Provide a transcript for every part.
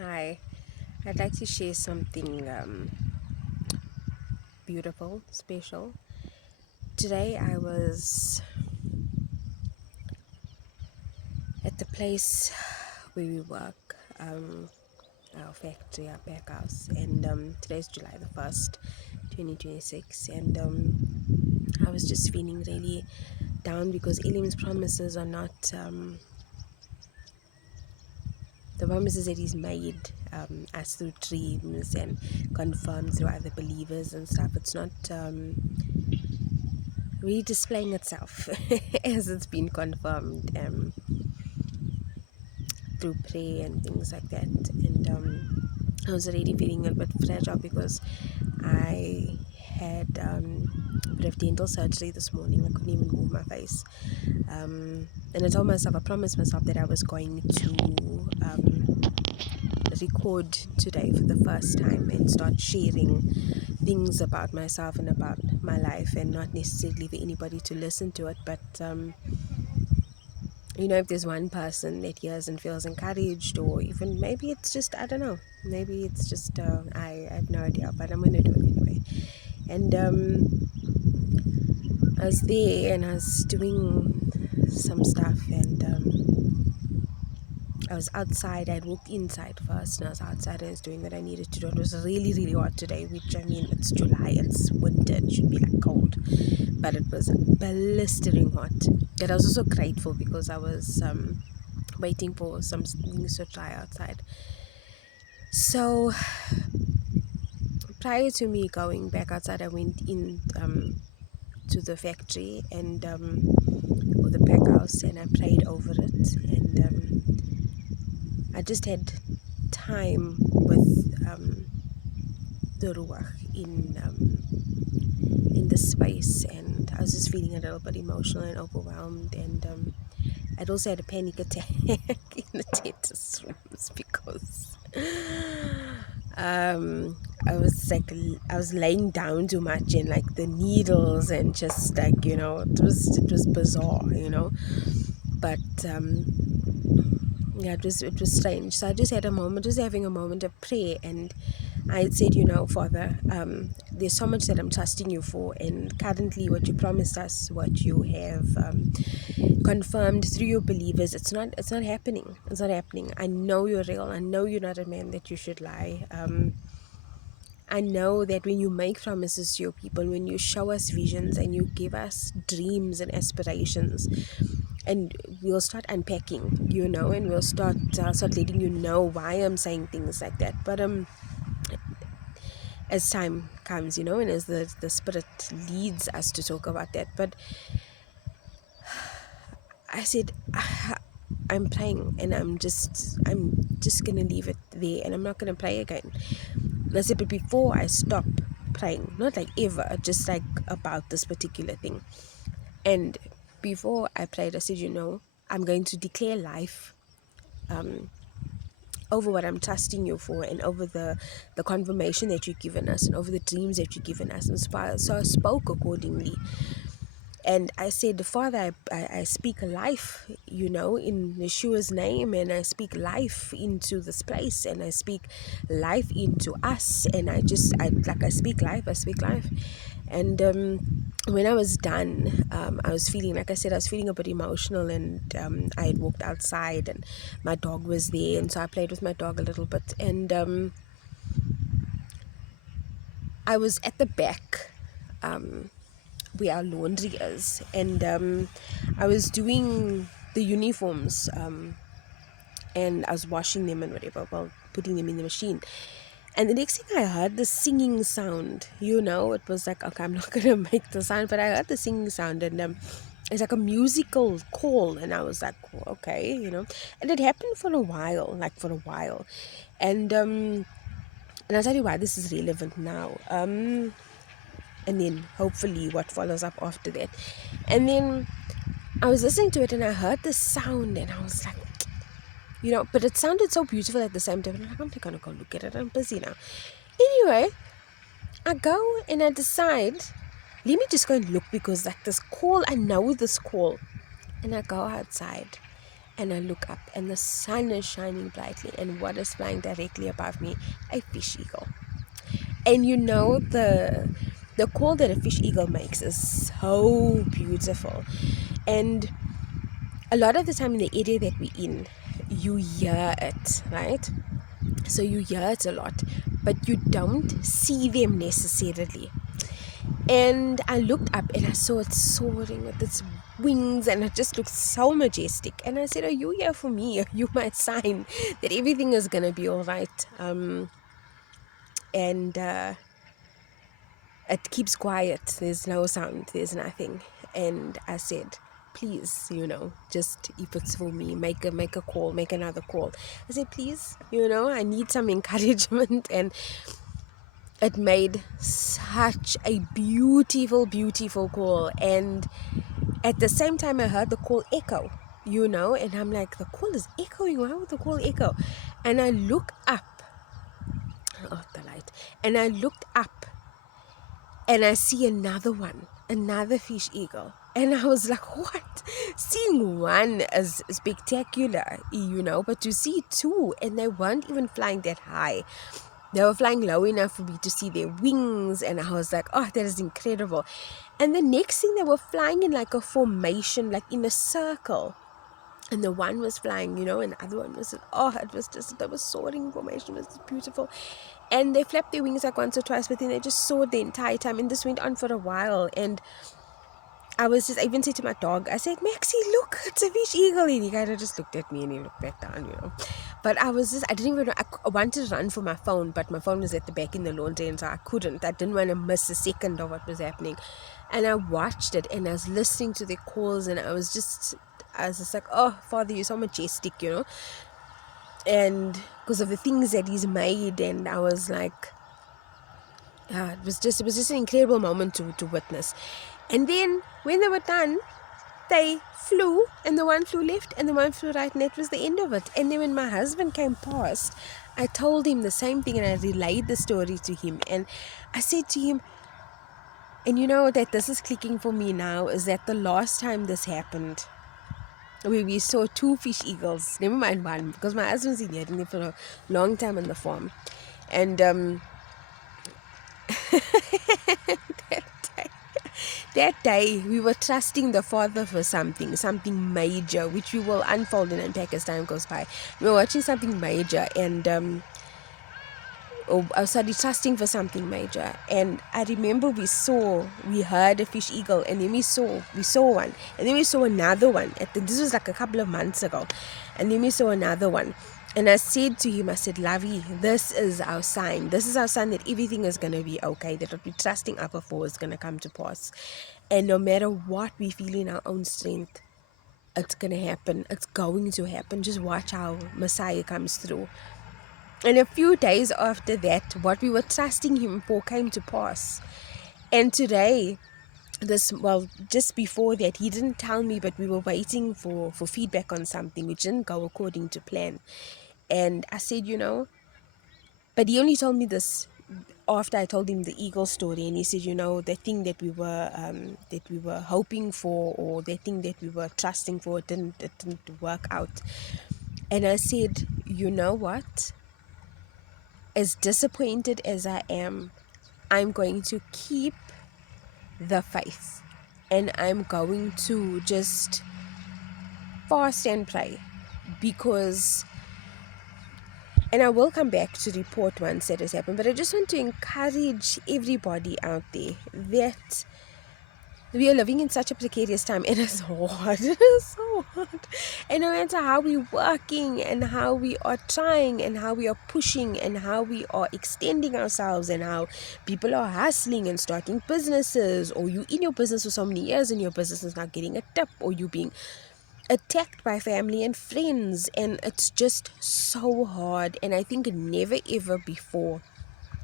Hi, I'd like to share something beautiful, special. Today I was at the place where we work, our factory, our pack house, and today's July the 1st, 2026, and I was just feeling really down because Elim's promises are not the promises that he's made us through dreams and confirmed through other believers and stuff. It's not really displaying itself as it's been confirmed through prayer and things like that. And I was already feeling a bit fragile because I had a bit of dental surgery this morning. I couldn't even move my face. And I told myself, I promised myself that I was going to record today for the first time and start sharing things about myself and about my life, and not necessarily for anybody to listen to it, but if there's one person that hears and feels encouraged, or even maybe it's just, I don't know, maybe it's just I have no idea, but I'm gonna do it anyway. And I was there and I was doing some stuff, and I was outside. I'd walked inside first, and I was outside and I was doing what I needed to do. It was really, really hot today, which, I mean, it's July, it's winter, it should be like cold, but it was blistering hot. But I was also grateful because I was waiting for some things to try outside. So prior to me going back outside, I went in to the factory and or the pack house, and I prayed over it, and I just had time with the ruach in the space, and I was just feeling a little bit emotional and overwhelmed, and I'd also had a panic attack in the dentist rooms because I was like, I was laying down too much, and like the needles, and just like, it was bizarre, but yeah, it was strange. So I just had a moment, just having a moment of prayer, and I had said, Father, there's so much that I'm trusting you for, and currently what you promised us, what you have confirmed through your believers, it's not happening. It's not happening. I know you're real. I know you're not a man that you should lie. I know that when you make promises to your people, when you show us visions and you give us dreams and aspirations, and we'll start unpacking, and we'll start letting you know why I'm saying things like that. But as time comes, and as the spirit leads us to talk about that. But I said, I'm praying, and I'm just gonna leave it there, and I'm not gonna pray again. And I said, but before I stop praying, not like ever, just like about this particular thing. And before I prayed, I said, I'm going to declare life over what I'm trusting you for, and over the confirmation that you've given us, and over the dreams that you've given us. And so I spoke accordingly. And I said, Father, I speak life, in Yeshua's name, and I speak life into this place, and I speak life into us, and I speak life, I speak life. And when I was done, I was feeling, like I said, I was feeling a bit emotional, and I had walked outside, and my dog was there, and so I played with my dog a little bit, and I was at the back, where our laundry is, and I was doing the uniforms, and I was washing them and whatever, well, putting them in the machine. And the next thing I heard, the singing sound, it was like, okay, I'm not gonna make the sound, but I heard the singing sound, and it's like a musical call, and I was like, okay, and it happened for a while, and I'll tell you why this is relevant now, and then hopefully what follows up after that. And then I was listening to it, and I heard the sound, and I was like, but it sounded so beautiful at the same time. I'm not gonna go look at it, I'm busy now. Anyway, I go and I decide, let me just go and look, because like this call, I know this call. And I go outside, and I look up and the sun is shining brightly, and what is flying directly above me? A fish eagle. And you know, the call that a fish eagle makes is so beautiful. And a lot of the time in the area that we're in, you hear it, right? So you hear it a lot, but you don't see them necessarily. And I looked up and I saw it soaring with its wings, and it just looked so majestic. And I said, are you here for me? Are you my sign that everything is going to be all right? And it keeps quiet. There's no sound. There's nothing. And I said, please, just if it's for me, make a call, make another call. I said, please, I need some encouragement. And it made such a beautiful, beautiful call. And at the same time, I heard the call echo, and I'm like, the call is echoing. Why would the call echo? And I look up. Oh, the light. And I looked up and I see another fish eagle. And I was like, what? Seeing one is spectacular, but to see two, and they weren't even flying that high. They were flying low enough for me to see their wings, and I was like, oh, that is incredible. And the next thing, they were flying in like a formation, like in a circle. And the one was flying, and the other one was, they were soaring formation. It was beautiful. And they flapped their wings like once or twice, but then they just soared the entire time. And this went on for a while. And I even said to my dog, I said, Maxie, look, it's a fish eagle. And he kind of just looked at me and he looked back down, But I didn't even know, I wanted to run for my phone, but my phone was at the back in the laundry, and so I couldn't. I didn't want to miss a second of what was happening. And I watched it, and I was listening to their calls, and I was just like, oh, Father, you're so majestic, and because of the things that he's made. And I was like, it was just an incredible moment to witness. And then when they were done, they flew, and the one flew left and the one flew right, and that was the end of it. And then when my husband came past, I told him the same thing, and I relayed the story to him. And I said to him, and that this is clicking for me now, is that the last time this happened, we saw two fish eagles, never mind one, because my husband's been here for a long time on the farm. And that day we were trusting the Father for something major, which we will unfold and unpack as time goes by. We were watching something major, and I started trusting for something major. And I remember we heard a fish eagle, and then we saw one, and then we saw another one. This was like a couple of months ago, and then we saw another one. And I said to him, I said, Lovey, this is our sign. This is our sign that everything is going to be okay, that what we're trusting Abba for is going to come to pass. And no matter what we feel in our own strength, it's going to happen. It's going to happen. Just watch how Messiah comes through. And a few days after that, what we were trusting him for came to pass. And today, just before that, he didn't tell me, but we were waiting for feedback on something which didn't go according to plan. And I said, but he only told me this after I told him the eagle story. And he said, the thing that we were hoping for, or the thing that we were trusting for, it didn't work out. And I said, you know what? As disappointed as I am, I'm going to keep the faith, and I'm going to just fast and pray, and I will come back to report once that has happened. But I just want to encourage everybody out there that we are living in such a precarious time, and it's hard. It is so hard. And no matter how we're working, and how we are trying, and how we are pushing, and how we are extending ourselves, and how people are hustling and starting businesses, or you in your business for so many years and your business is not getting a tip, or you being attacked by family and friends, and it's just so hard. And I think never ever before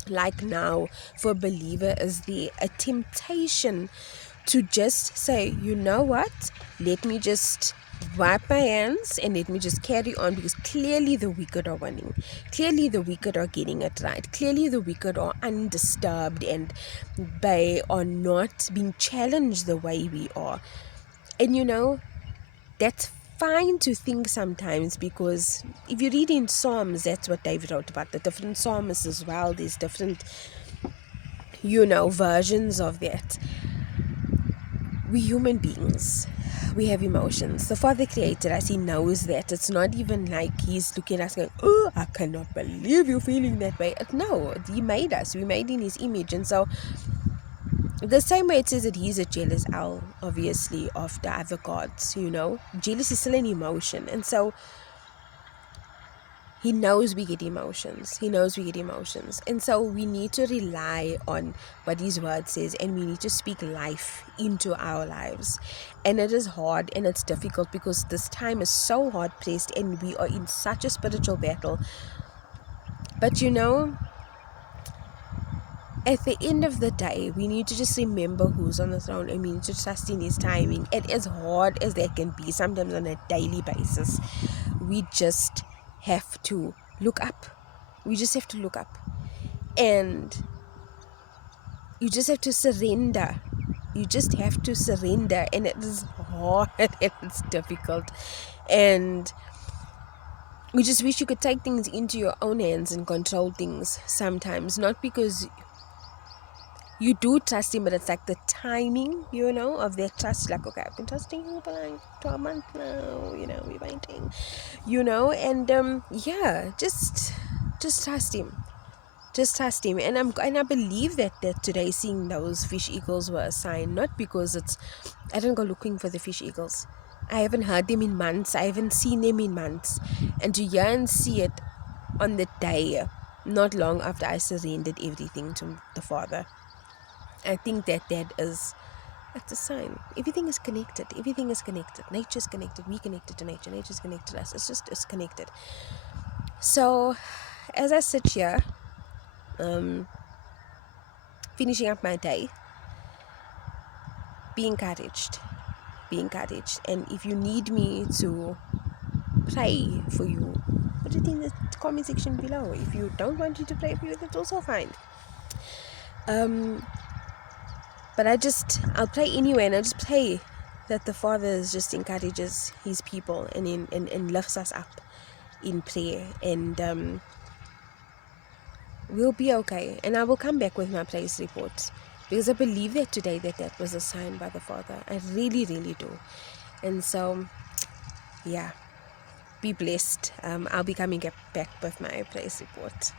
like now for a believer is there a temptation to just say, you know what, let me just wipe my hands and let me just carry on, because clearly the wicked are winning, clearly the wicked are getting it right, clearly the wicked are undisturbed, and they are not being challenged the way we are. And that's fine to think sometimes, because if you read in Psalms, that's what David wrote about, the different psalmists as well. There's different, versions of that. We human beings, we have emotions. The Father created us. He knows that. It's not even like he's looking at us going, oh, I cannot believe you're feeling that way. No, he made us. We made in his image. And so the same way it says that he's a jealous owl, obviously, of the other gods, jealousy is still an emotion. And so he knows we get emotions. He knows we get emotions. And so we need to rely on what his word says, and we need to speak life into our lives. And it is hard and it's difficult, because this time is so hard pressed and we are in such a spiritual battle. But at the end of the day, we need to just remember who's on the throne, and we need to trust in his timing. And as hard as that can be, sometimes on a daily basis, we just have to look up. We just have to look up. And you just have to surrender. You just have to surrender. And it is hard and it's difficult. And we just wish you could take things into your own hands and control things sometimes. Not because you do trust him, but it's like the timing, of that trust. Like, okay, I've been trusting you for like 12 months now, we're waiting, and yeah, just trust him. Just trust him. And I believe that today seeing those fish eagles were a sign, not because I didn't go looking for the fish eagles. I haven't heard them in months. I haven't seen them in months. And to hear and see it on the day, not long after I surrendered everything to the Father, I think that it's a sign. Everything is connected. Everything is connected. Nature's connected. We connected to nature. Nature's connected to us. It's connected. So, as I sit here, finishing up my day, be encouraged. Be encouraged. And if you need me to pray for you, put it in the comment section below. If you don't want me to pray for you, that's also fine. But I'll pray anyway, and I just pray that the Father just encourages his people and lifts us up in prayer, and we'll be okay. And I will come back with my praise reports, because I believe that today that was a sign by the Father. I really, really do. And so, yeah, be blessed. I'll be coming back with my praise report.